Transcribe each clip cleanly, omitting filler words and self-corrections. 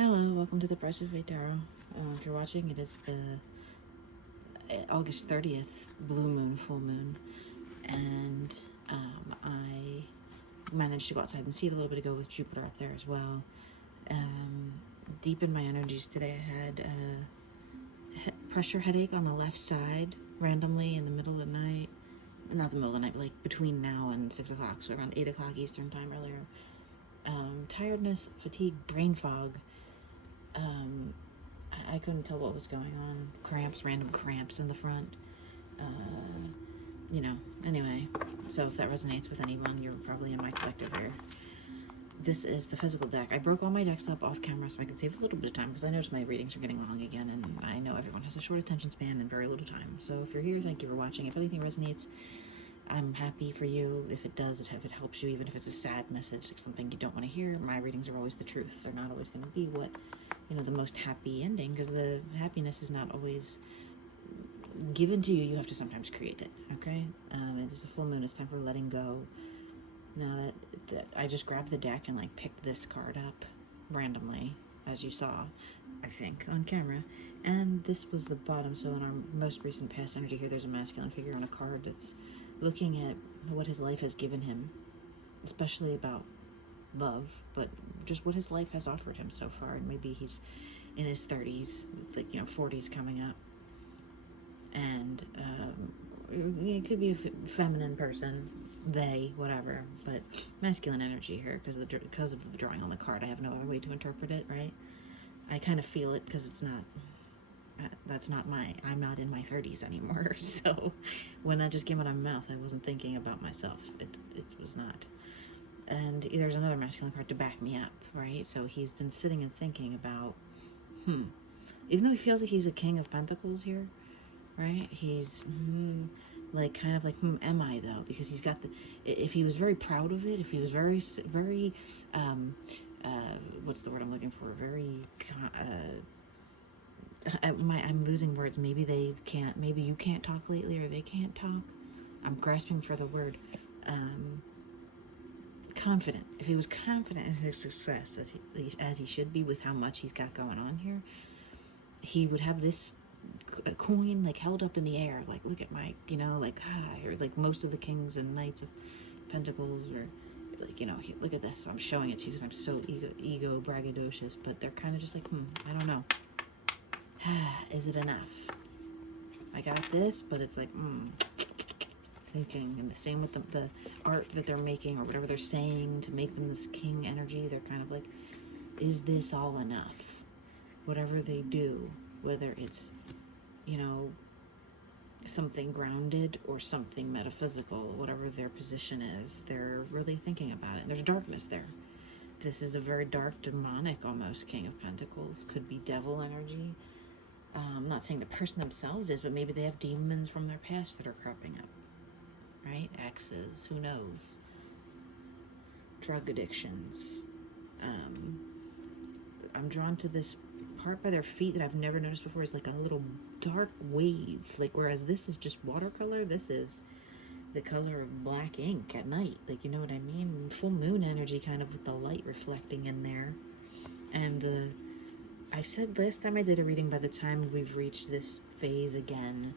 Hello, welcome to the Price of Fate Tarot. If you're watching, it is the August 30th blue moon, full moon, and I managed to go outside and see it a little bit ago with Jupiter up there as well. Deep in my energies today, I had a pressure headache on the left side randomly in the middle of the night. Not the middle of the night, but like between now and 6 o'clock, so around 8 o'clock Eastern time earlier. Tiredness, fatigue, brain fog. I couldn't tell what was going on. Cramps, random cramps in the front. Anyway. So if that resonates with anyone, you're probably in my collective here. This is the physical deck. I broke all my decks up off camera so I could save a little bit of time because I noticed my readings are getting long again, and I know everyone has a short attention span and very little time. So if you're here, thank you for watching. If anything resonates, I'm happy for you. If it does, if it helps you, even if it's a sad message, like something you don't want to hear, my readings are always the truth. They're not always going to be what, the most happy ending, because the happiness is not always given to you. You have to sometimes create it, okay? It is a full moon. It's time for letting go. Now that I just grabbed the deck and like picked this card up randomly, as you saw, I think, on camera. And this was the bottom. So in our most recent past energy here, there's a masculine figure on a card that's looking at what his life has given him, especially about love, but just what his life has offered him so far. And maybe he's in his 30s, like 40s coming up, and it could be a feminine person, they, whatever, but masculine energy here because of the drawing on the card. I have no other way to interpret it, right? I kind of feel it because it's not. I'm not in my 30s anymore. So when I just came out of my mouth, I wasn't thinking about myself. It was not. And there's another masculine card to back me up, right? So he's been sitting and thinking about, even though he feels like he's a king of pentacles here, right? He's am I though? Because he's got if he was very proud of it, if he was very, what's the word I'm looking for? Very, I'm losing words. Maybe you can't talk lately, or they can't talk. I'm grasping for the word. Confident. If he was confident in his success, as he should be with how much he's got going on here, he would have this coin like held up in the air, like, look at my, or like most of the kings and knights of pentacles, or like, look at this. I'm showing it to you because I'm so ego braggadocious, but they're kind of just like, I don't know. Is it enough? I got this, but it's like, thinking. And the same with the art that they're making or whatever they're saying to make them this king energy. They're kind of like, is this all enough? Whatever they do, whether it's, something grounded or something metaphysical, whatever their position is, they're really thinking about it. And there's darkness there. This is a very dark, demonic almost King of Pentacles. Could be devil energy. I'm not saying the person themselves is, but maybe they have demons from their past that are cropping up, right? Exes, who knows? Drug addictions. I'm drawn to this part by their feet that I've never noticed before. Is like a little dark wave, like, whereas this is just watercolor, this is the color of black ink at night, like, you know what I mean? Full moon energy, kind of, with the light reflecting in there. And I said last time I did a reading, by the time we've reached this phase again,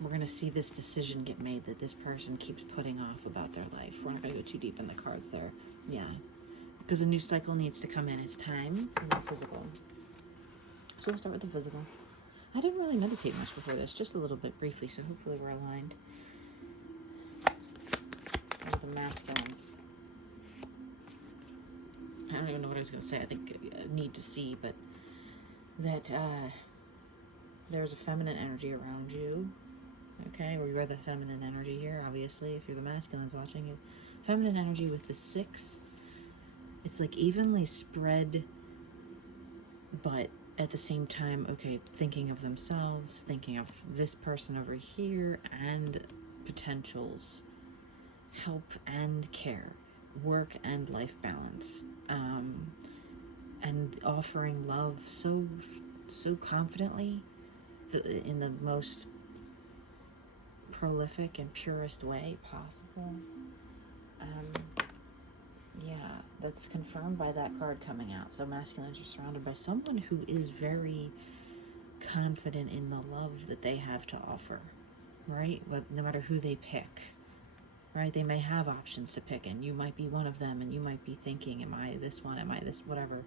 we're going to see this decision get made that this person keeps putting off about their life. We're not going to go too deep in the cards there. Yeah. Because a new cycle needs to come in. It's time for the physical. So we'll start with the physical. I didn't really meditate much before this, just a little bit briefly, so hopefully we're aligned. And the masculines. I don't even know what I was going to say. I think need to see, but that there's a feminine energy around you. Okay, we read the feminine energy here, obviously, if you're the masculines watching it. Feminine energy with the 6. It's like evenly spread, but at the same time, okay, thinking of themselves, thinking of this person over here, and potentials, help and care, work and life balance, and offering love so confidently, in the most prolific and purest way possible. Yeah, that's confirmed by that card coming out. So masculines are surrounded by someone who is very confident in the love that they have to offer, right? But no matter who they pick, right? They may have options to pick, and you might be one of them, and you might be thinking, am I this one? Am I this? Whatever.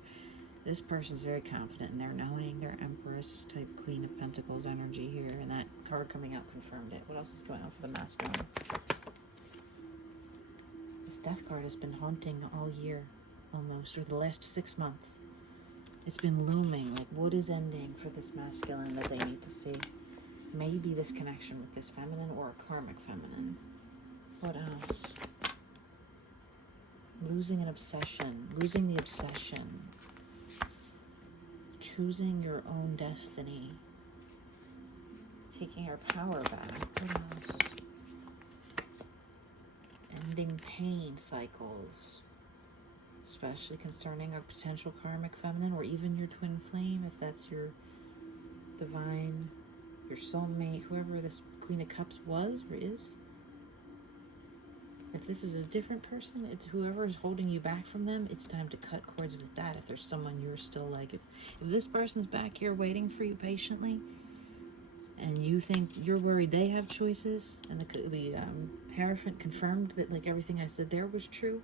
This person's very confident in their knowing, their Empress type Queen of Pentacles energy here, and that card coming out confirmed it. What else is going on for the masculines? This Death card has been haunting all year, almost, or the last 6 months. It's been looming, like what is ending for this masculine that they need to see? Maybe this connection with this feminine or a karmic feminine. What else? Losing an obsession, losing the obsession. Choosing your own destiny. Taking our power back. What else? Ending pain cycles. Especially concerning a potential karmic feminine or even your twin flame, if that's your divine, your soulmate, whoever this Queen of Cups was or is. If this is a different person, it's whoever is holding you back from them, it's time to cut cords with that. If there's someone you're still like, if this person's back here waiting for you patiently, and you think you're worried they have choices, and the Hierophant confirmed that like everything I said there was true,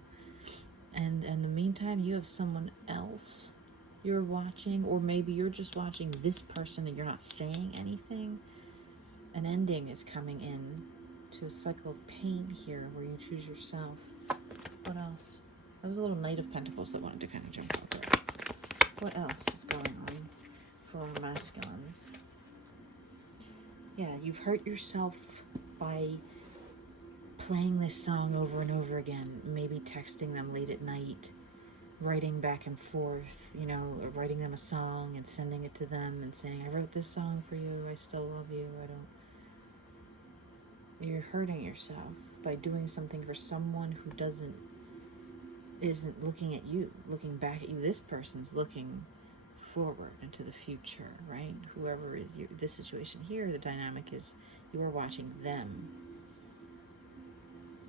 and in the meantime you have someone else you're watching, or maybe you're just watching this person and you're not saying anything, an ending is coming in to a cycle of pain here where you choose yourself. What else? That was a little Knight of Pentacles that wanted to kind of jump out there. What else is going on for our masculines? Yeah, you've hurt yourself by playing this song over and over again, maybe texting them late at night, writing back and forth, you know, writing them a song and sending it to them and saying, I wrote this song for you, I still love you, You're hurting yourself by doing something for someone who isn't looking at you, looking back at you. This person's looking forward into the future, right? Whoever is this situation here, the dynamic is you are watching them,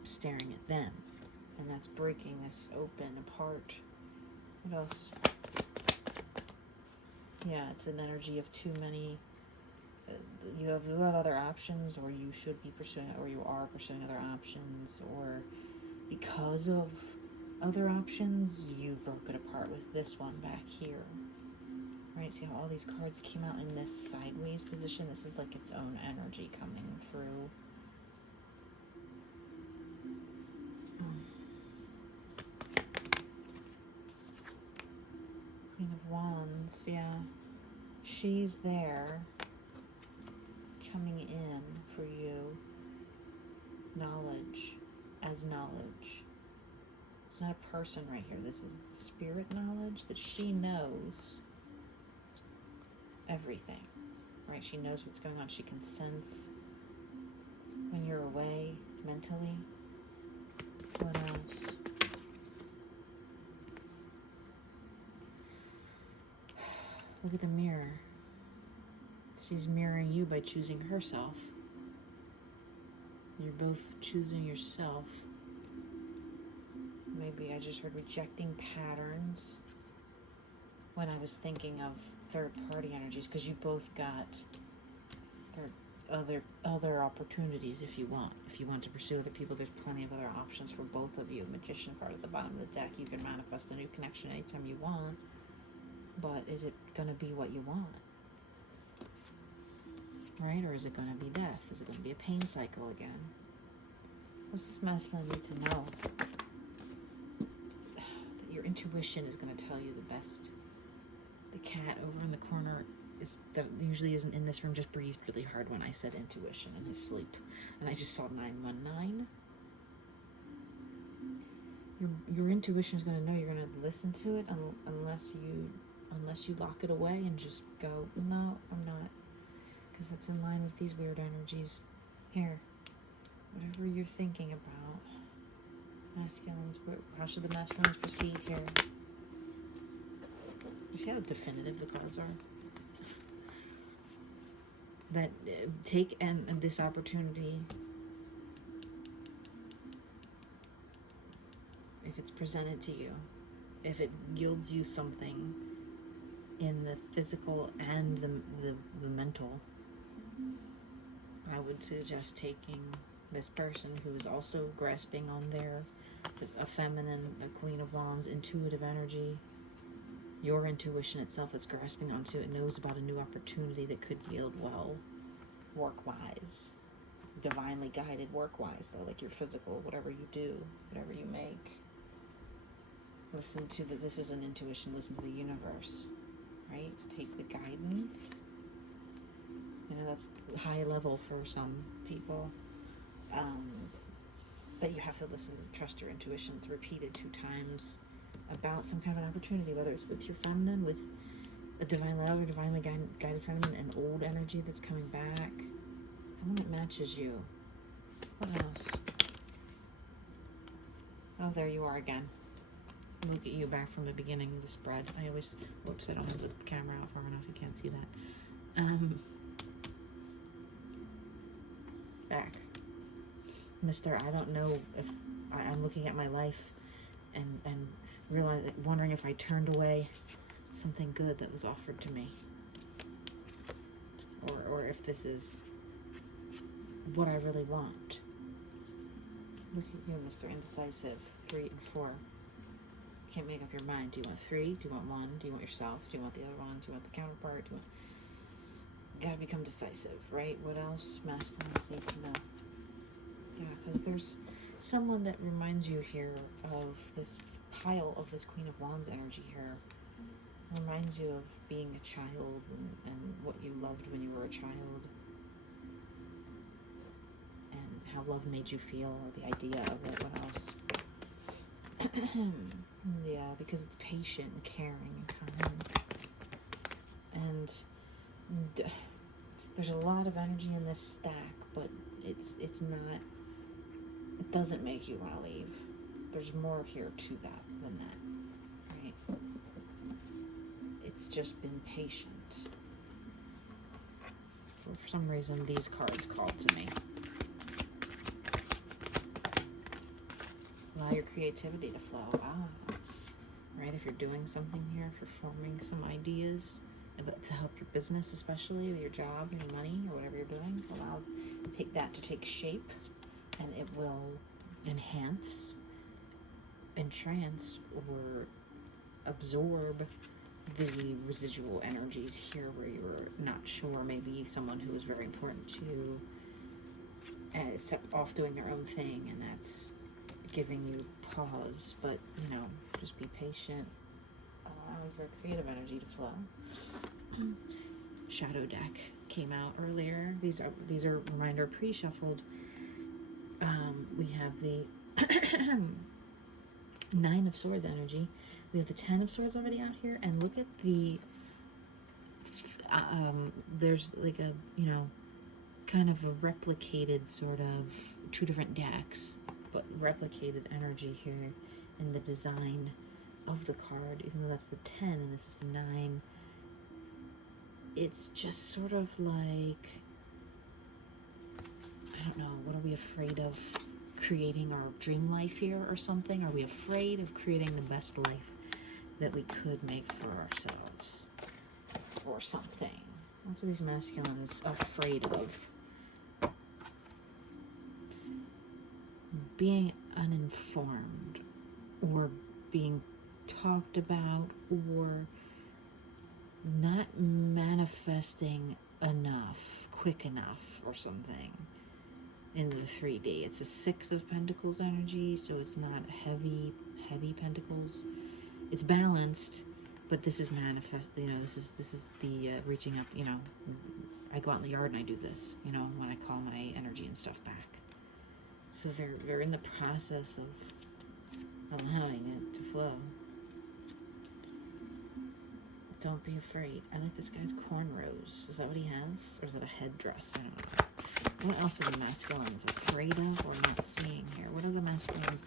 staring at them, and that's breaking this open apart. What else? Yeah, it's an energy of too many. You have other options, or you should be pursuing, or you are pursuing other options, or because of other options, you broke it apart with this one back here. Right, see how all these cards came out in this sideways position? This is like its own energy coming through. Queen of Wands, yeah. She's there, coming in for you. Knowledge, as knowledge. It's not a person right here. This is spirit knowledge that she knows everything, right? She knows what's going on. She can sense when you're away mentally. What else? Look at the mirror. She's mirroring you by choosing herself. You're both choosing yourself. Maybe I just heard rejecting patterns when I was thinking of third-party energies, because you both got other opportunities if you want. If you want to pursue other people, there's plenty of other options for both of you. Magician card at the bottom of the deck. You can manifest a new connection anytime you want, but is it going to be what you want? Right? Or is it going to be death? Is it going to be a pain cycle again? What's this masculine need to know? That your intuition is going to tell you the best. The cat over in the corner that usually isn't in this room just breathed really hard when I said intuition in his sleep. And I just saw 919. Your intuition is going to know. You're going to listen to it unless you lock it away and just go, no, I'm not. Because that's in line with these weird energies. Here, whatever you're thinking about, masculines, how should the masculines proceed here? You see how definitive the cards are? That take this opportunity. it's presented to you, if it yields you something in the physical and the mental, I would suggest taking this person who is also grasping on a feminine, a Queen of Wands, intuitive energy. Your intuition itself is grasping onto it, knows about a new opportunity that could yield well, work-wise. Divinely guided work-wise, though, like your physical, whatever you do, whatever you make. Listen to this is an intuition, listen to the universe, right? Take the guidance. You know, that's high level for some people. But you have to listen, trust your intuition. It's repeated 2 times about some kind of an opportunity, whether it's with your feminine, with a divine love or divinely guided feminine, an old energy that's coming back, someone that matches you. What else? Oh, there you are again. Look at you back from the beginning of the spread. I don't have the camera out far enough, you can't see that. Back. Mister, I don't know if I'm looking at my life and wondering if I turned away something good that was offered to me, or if this is what I really want. Look at you, Mr. Indecisive. 3 and 4. Can't make up your mind. Do you want 3? Do you want 1? Do you want yourself? Do you want the other one? Do you want the counterpart? You gotta become decisive, right? What else masculines need to know? Yeah, because there's someone that reminds you here of this pile of this Queen of Wands energy here. Reminds you of being a child and what you loved when you were a child. And how love made you feel, or the idea of it. What else? Yeah, because it's patient and caring and kind. And there's a lot of energy in this stack, but it's not, it doesn't make you want to leave. There's more here to that than that, right? It's just been patient. For some reason, these cards called to me. Allow your creativity to flow. Right? If you're doing something here, if you're forming some ideas to help your business, especially with your job, your money, or whatever you're doing, take that to take shape, and it will enhance, entrance, or absorb the residual energies here where you're not sure. Maybe someone who is very important to you is off doing their own thing, and that's giving you pause. But you know, just be patient, allowing for creative energy to flow. Shadow deck came out earlier. These are reminder pre-shuffled. We have the 9 of Swords energy. We have the 10 of Swords already out here, and look at the there's like a, you know, kind of a replicated sort of 2 different decks, but replicated energy here in the design of the card. Even though that's the 10 and this is the 9, it's just sort of like, I don't know, what are we afraid of? Creating our dream life here or something? Are we afraid of creating the best life that we could make for ourselves or something? What are these masculines afraid of? Being uninformed, or being talked about, or not manifesting enough, quick enough, or something. In the 3D, it's a 6 of Pentacles energy, so it's not heavy pentacles. It's balanced, but this is manifest. You know, this is the reaching up. You know, I go out in the yard and I do this. You know, when I call my energy and stuff back. So they're in the process of allowing it to flow. Don't be afraid. I like this guy's cornrows. Is that what he has, or is that a headdress? I don't know. What else are the masculines afraid of or not seeing here? What are the masculines?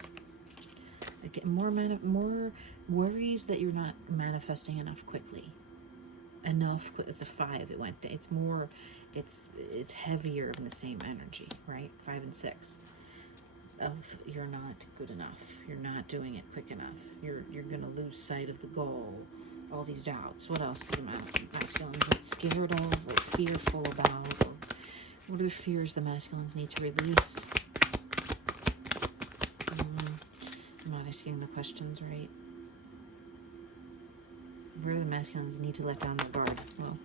Like more worries that you're not manifesting enough quickly. It's a 5. It went. It's more. It's heavier in the same energy, right? 5 and 6. of you're not good enough, you're not doing it quick enough, you're gonna lose sight of the goal, all these doubts. What else is the masculines like scared of or fearful about? Or what are fears the masculines need to release? I'm not asking the questions right. Where do the masculines need to let down their guard? Well,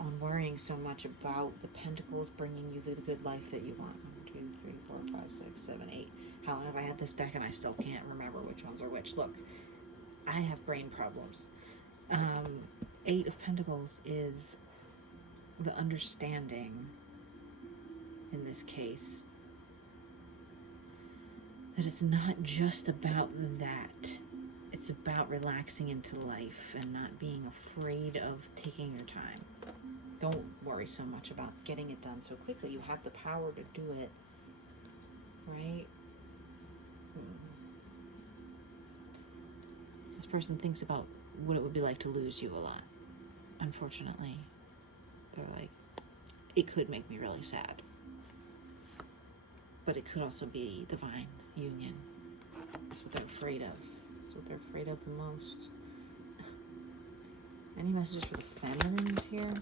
on worrying so much about the pentacles bringing you the good life that you want. 1, 2, 3, 4, 5, 6, 7, 8. How long have I had this deck and I still can't remember which ones are which? Look, I have brain problems. 8 of Pentacles is the understanding, in this case, that it's not just about that. It's about relaxing into life and not being afraid of taking your time. Don't worry so much about getting it done so quickly. You have the power to do it, right? This person thinks about what it would be like to lose you a lot. Unfortunately, they're like, it could make me really sad. But it could also be divine union. That's what they're afraid of. That's what they're afraid of the most. Any messages for the feminines here?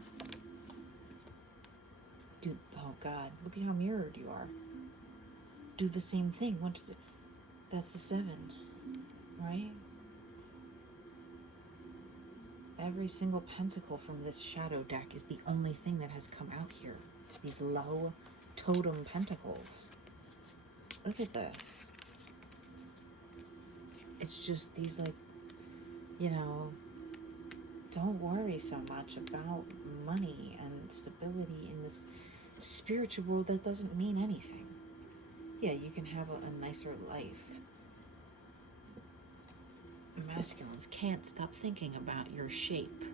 Dude, oh God, look at how mirrored you are. Do the same thing. What is it? That's the 7, right? Every single pentacle from this shadow deck is the only thing that has come out here. These low totem pentacles. Look at this. It's just these, like, you know, don't worry so much about money and stability in this spiritual world that doesn't mean anything. Yeah, you can have a nicer life. Masculines can't stop thinking about your shape.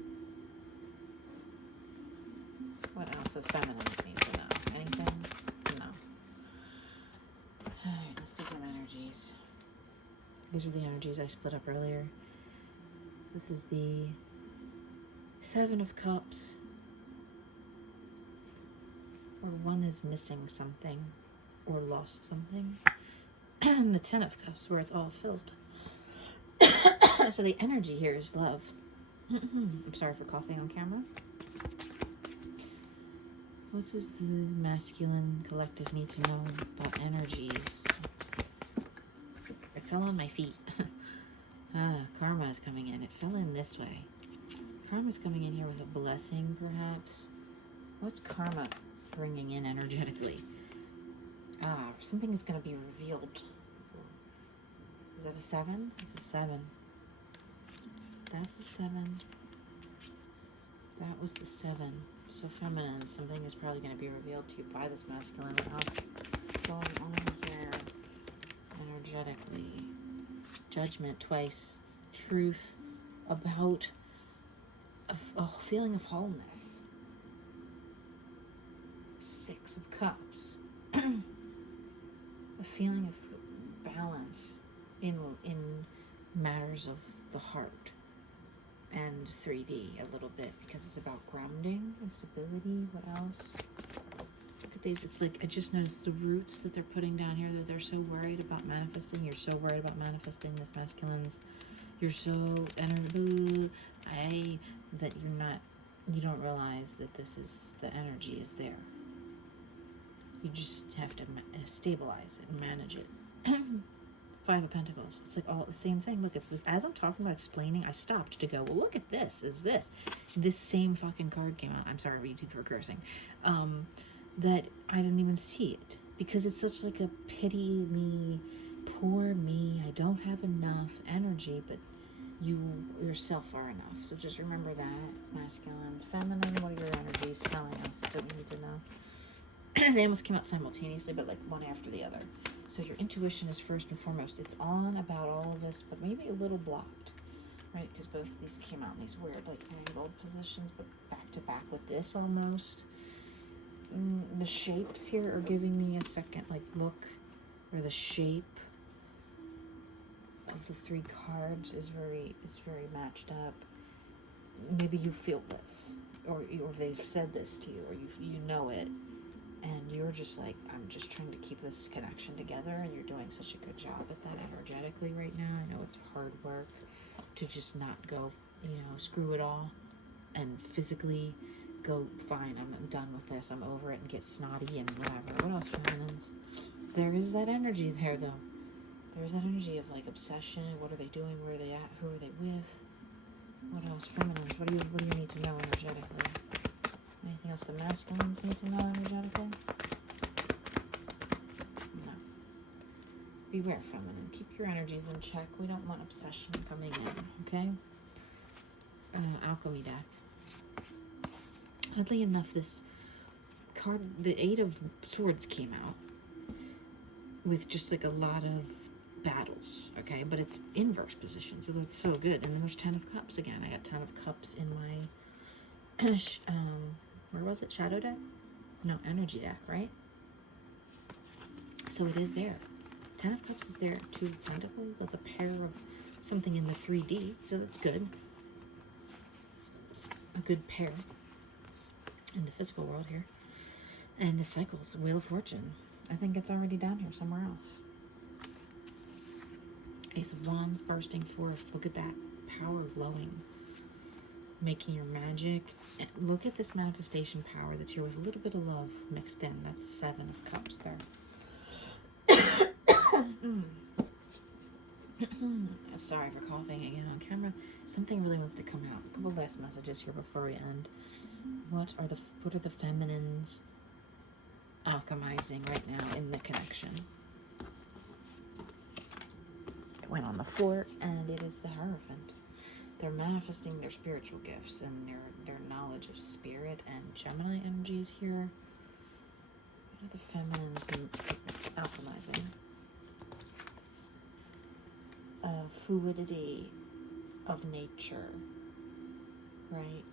What else do feminines need to know? Anything? No. Alright, let's do some energies. These are the energies I split up earlier. This is the 7 of Cups, where one is missing something or lost something. And the 10 of Cups, where it's all filled. So the energy here is love. I'm sorry for coughing on camera. What does the masculine collective need to know about energies? It fell on my feet. Karma is coming in. It fell in this way. Karma is coming in here with a blessing, perhaps. What's karma bringing in energetically? Something is going to be revealed. Is that a 7? It's a 7. That's a 7. That was the 7. So feminine, something is probably going to be revealed to you by this masculine. What else going on here energetically? Judgment twice. Truth about a feeling of wholeness. 6 of Cups. A feeling of balance in matters of the heart. And 3D a little bit, because it's about grounding and stability. What else? Look at these. It's like, I just noticed the roots that they're putting down here, that they're so worried about manifesting. You're so worried about manifesting, this masculines. You're so that you don't realize that this is, the energy is there. You just have to stabilize it and manage it. 5 of Pentacles. It's like all the same thing. Look, it's this. As I'm talking about explaining, I stopped to go, well, look at this. Is this? This same fucking card came out. I'm sorry, YouTube, for cursing. That I didn't even see it. Because it's such like a pity me, poor me, I don't have enough energy, but you yourself are enough. So just remember that. Masculines, feminine, what are your energies telling us that we need to know? They almost came out simultaneously, but like one after the other. So your intuition is first and foremost. It's on about all of this, but maybe a little blocked, right? Because both of these came out in these weird, like, angled positions, but back to back with this almost. The shapes here are giving me a second, like, look, where the shape of the 3 cards is very matched up. Maybe you feel this, or they've said this to you, or you know it. and you're just like, I'm just trying to keep this connection together, and you're doing such a good job at that energetically right now. I know it's hard work to just not go, screw it all, and physically go, fine, I'm done with this, I'm over it, and get snotty and whatever. What else, feminines? There is that energy there, though. There's that energy of like obsession. What are they doing? Where are they at? Who are they with? What else, feminines? What do you need to know energetically? Anything else the masculines need to know energetically? No. Beware, feminine. Keep your energies in check. We don't want obsession coming in, okay? Alchemy deck. Oddly enough, this card, the Eight of Swords, came out with just like a lot of battles, okay? But it's inverse position, so that's so good. And then there's 10 of Cups again. I got 10 of Cups in my, where was it? Shadow deck? No, energy deck, right? So it is there. 10 of Cups is there. 2 of Pentacles. That's a pair of something in the 3D, so that's good. A good pair in the physical world here. And the cycles, Wheel of Fortune. I think it's already down here somewhere else. Ace of Wands bursting forth. Look at that power glowing. Making your magic. And look at this manifestation power that's here with a little bit of love mixed in. That's the 7 of Cups there. I'm sorry for coughing again on camera. Something really wants to come out. A couple last messages here before we end. What are the feminines alchemizing right now in the connection? It went on the floor, and it is the Hierophant. They're manifesting their spiritual gifts and their knowledge of spirit and Gemini energies here. What are the feminines alchemizing? Fluidity of nature, right?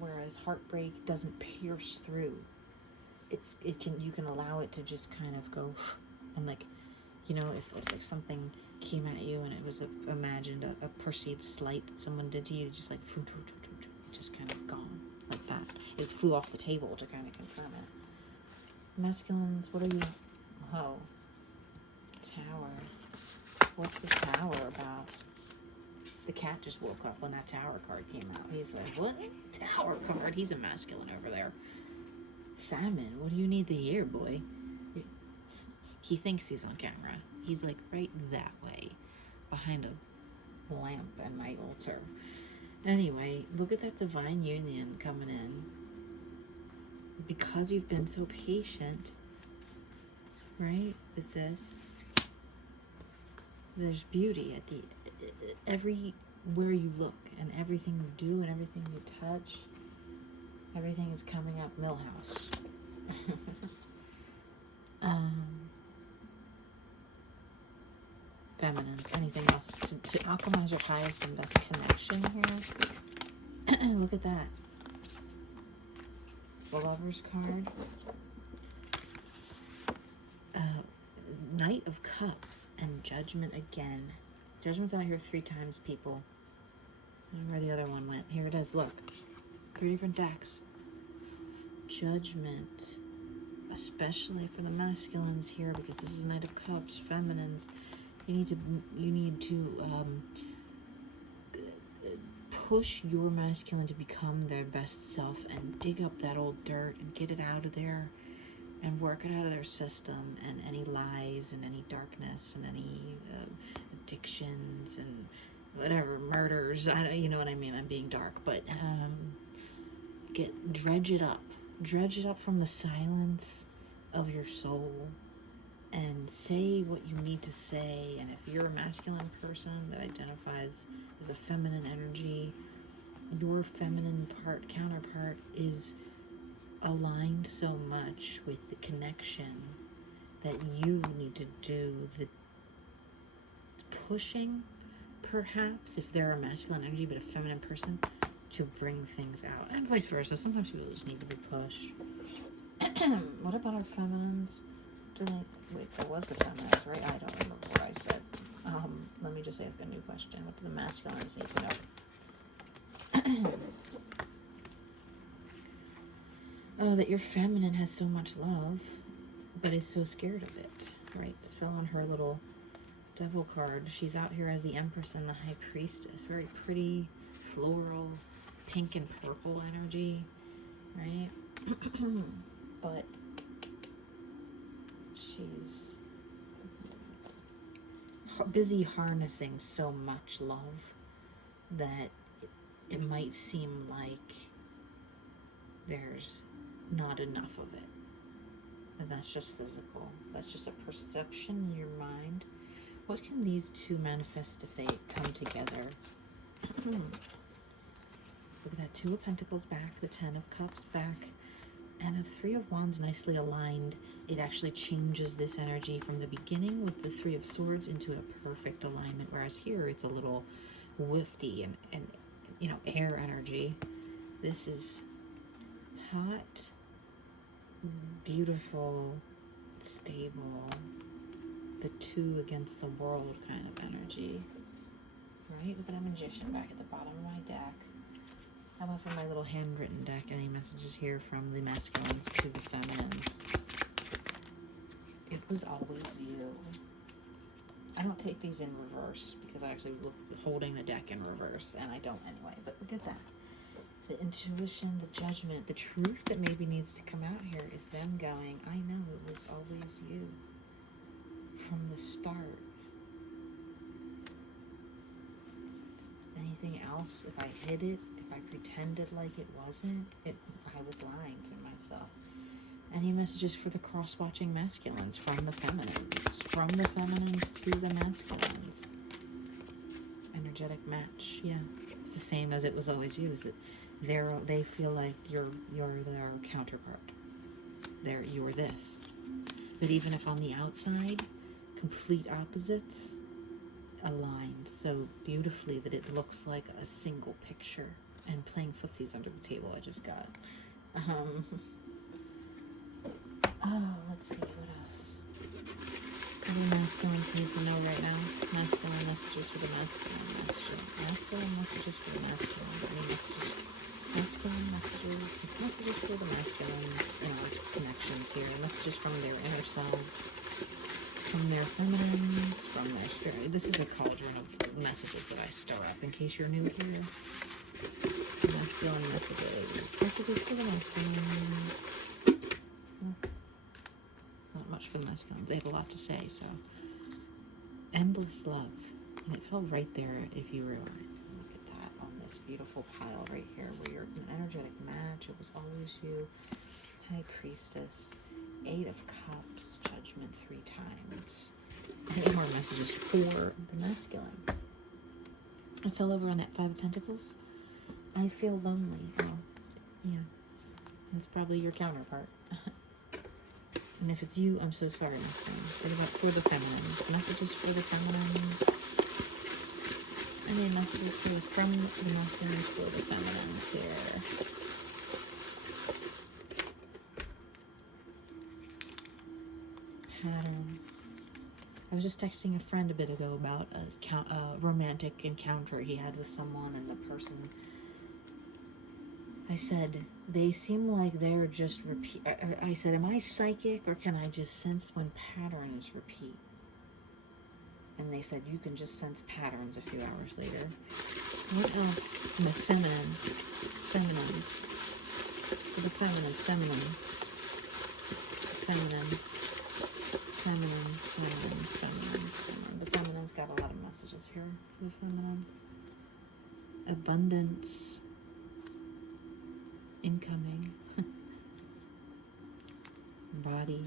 Whereas heartbreak doesn't pierce through. You can allow it to just kind of go, and like, if like something came at you and it was imagined a perceived slight that someone did to you, just like just kind of gone like that. It flew off the table to kind of confirm it. Masculines, what are you? Oh, Tower. What's the Tower about? The cat just woke up when that Tower card came out. He's like, what? Tower card? He's a masculine over there. Salmon, what do you need to hear, boy? He thinks he's on camera. He's like right that way, behind a lamp and my altar. Anyway, look at that divine union coming in. Because you've been so patient, right, with this, there's beauty at everywhere you look, and everything you do and everything you touch. Everything is coming up Millhouse. Feminines, anything else to alchemize your highest and best connection here? Look at that. The Lover's card. Knight of Cups and Judgment again. Judgment's out here 3 times, people. I don't know where the other one went. Here it is, look. 3 different decks. Judgment. Especially for the masculines here, because this is Knight of Cups. Feminines. You need to push your masculine to become their best self and dig up that old dirt and get it out of there and work it out of their system, and any lies and any darkness and any addictions and whatever, murders. You know what I mean? I'm being dark, but dredge it up from the silence of your soul and say what you need to say. And if you're a masculine person that identifies as a feminine energy, your feminine counterpart is aligned so much with the connection that you need to do the pushing, perhaps, if they're a masculine energy but a feminine person, to bring things out, and vice versa. Sometimes people just need to be pushed. What about our feminines? Wait, that was the feminines, right? I don't remember what I said. Let me just ask a new question. What do the masculines need to know? Oh, that your feminine has so much love, but is so scared of it. Right, this fell on her little devil card. She's out here as the Empress and the High Priestess. Very pretty, floral, pink and purple energy, right? But she's busy harnessing so much love that it might seem like there's not enough of it. And that's just physical. That's just a perception in your mind. What can these two manifest if they come together? Look at that. Two of Pentacles back, the Ten of Cups back, and a Three of Wands nicely aligned. It actually changes this energy from the beginning with the Three of Swords into a perfect alignment, whereas here it's a little wifty and you know, air energy. This is hot, beautiful, stable, the two against the world kind of energy. Right? Look at that Magician back at the bottom of my deck. I went for my little handwritten deck. Any messages here from the masculines to the feminines? It was always you. I don't take these in reverse because I actually look holding the deck in reverse, and I don't anyway. But look at that. The intuition, the judgment, the truth that maybe needs to come out here is them going, I know it was always you from the start. Anything else, if I hid it, if I pretended like it wasn't, I was lying to myself. Any messages for the cross-watching masculines from the feminines? From the feminines to the masculines. Energetic match, yeah. It's the same as it was always you, is that they feel like you're their counterpart. You're this. But even if on the outside, complete opposites aligned so beautifully that it looks like a single picture. And playing footsies under the table I just got. Oh, let's see, what else? What do masculines need to know right now? Masculine messages for the masculine. Masculine messages for the masculine. Any messages? Masculine messages for the masculines. You know, just connections here. Messages from their inner selves, from their feminines, from their spirit. This is a cauldron of messages that I stir up in case you're new here. Masculine messages. Messages for the masculines. Not much for the masculines. They have a lot to say, so. Endless love. And it fell right there if you were, look at that, on this beautiful pile right here where you're an energetic match. It was always you. High Priestess. Eight of Cups. Judgment 3 times. Any more messages for the masculine? I fell over on that Five of Pentacles. I feel lonely. Oh, yeah. That's probably your counterpart. And if it's you, I'm so sorry, masculine. What about for the feminines? Messages for the feminines. Any messages from the masculines for the feminines here? Patterns. I was just texting a friend a bit ago about a romantic encounter he had with someone, and the person, I said, they seem like they're just repeat. I said, am I psychic, or can I just sense when patterns repeat? And they said, you can just sense patterns a few hours later. What else? The feminines. The feminines. The feminines got a lot of messages here. The feminine. Abundance. Incoming.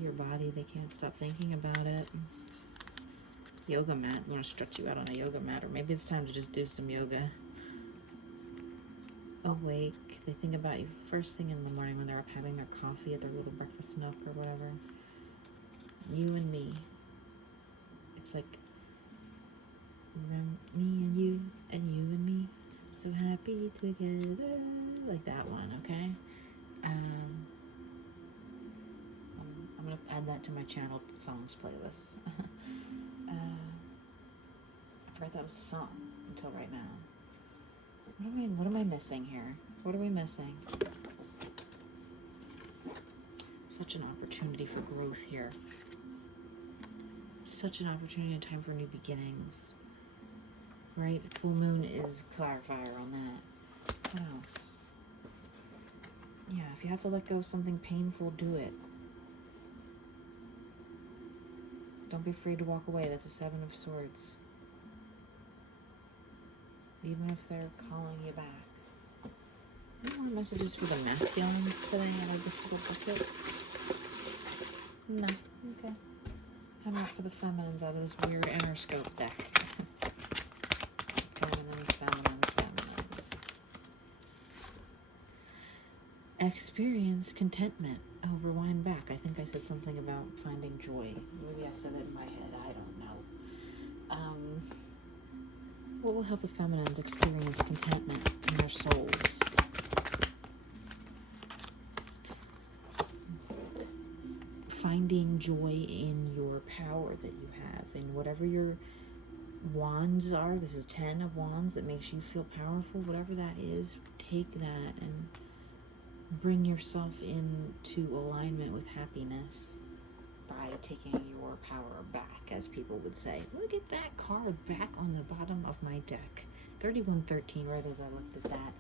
Your body, they can't stop thinking about it. Yoga mat, you want to stretch you out on a yoga mat, or maybe it's time to just do some yoga. Awake, they think about you first thing in the morning when they're up having their coffee at their little breakfast nook or whatever. You and me. It's like me and you and me, so happy together, like that one. Okay. I'm gonna add that to my channel songs playlist. I forgot that was a song until right now. What am I missing here? What are we missing? Such an opportunity for growth here. Such an opportunity and time for new beginnings. Right? Full moon is clarifier on that. What else? Yeah, if you have to let go of something painful, do it. Don't be afraid to walk away. That's a 7 of Swords. Even if they're calling you back. Any more messages for the masculines today out of this little bucket? No. Okay. How about for the feminines out of this weird Interscope deck? Feminines. Experience contentment. Oh, rewind back. I think I said something about finding joy. Maybe I said it in my head. I don't know. What will help the feminines experience contentment in their souls? Finding joy in your power that you have, in whatever your wands are. This is 10 of Wands that makes you feel powerful. Whatever that is, take that and bring yourself into alignment with happiness by taking your power back, as people would say. Look at that card back on the bottom of my deck. 3113, right as I looked at that.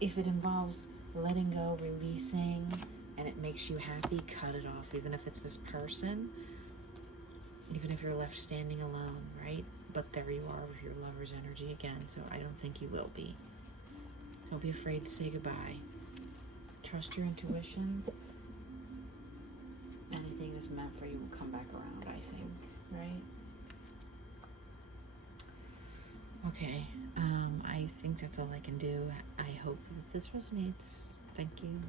If it involves letting go, releasing, and it makes you happy, cut it off. Even if it's this person, even if you're left standing alone, right? But there you are with your lover's energy again, so I don't think you will be. Don't be afraid to say goodbye. Trust your intuition. Anything that's meant for you will come back around, I think, right? Okay, I think that's all I can do. I hope that this resonates. Thank you.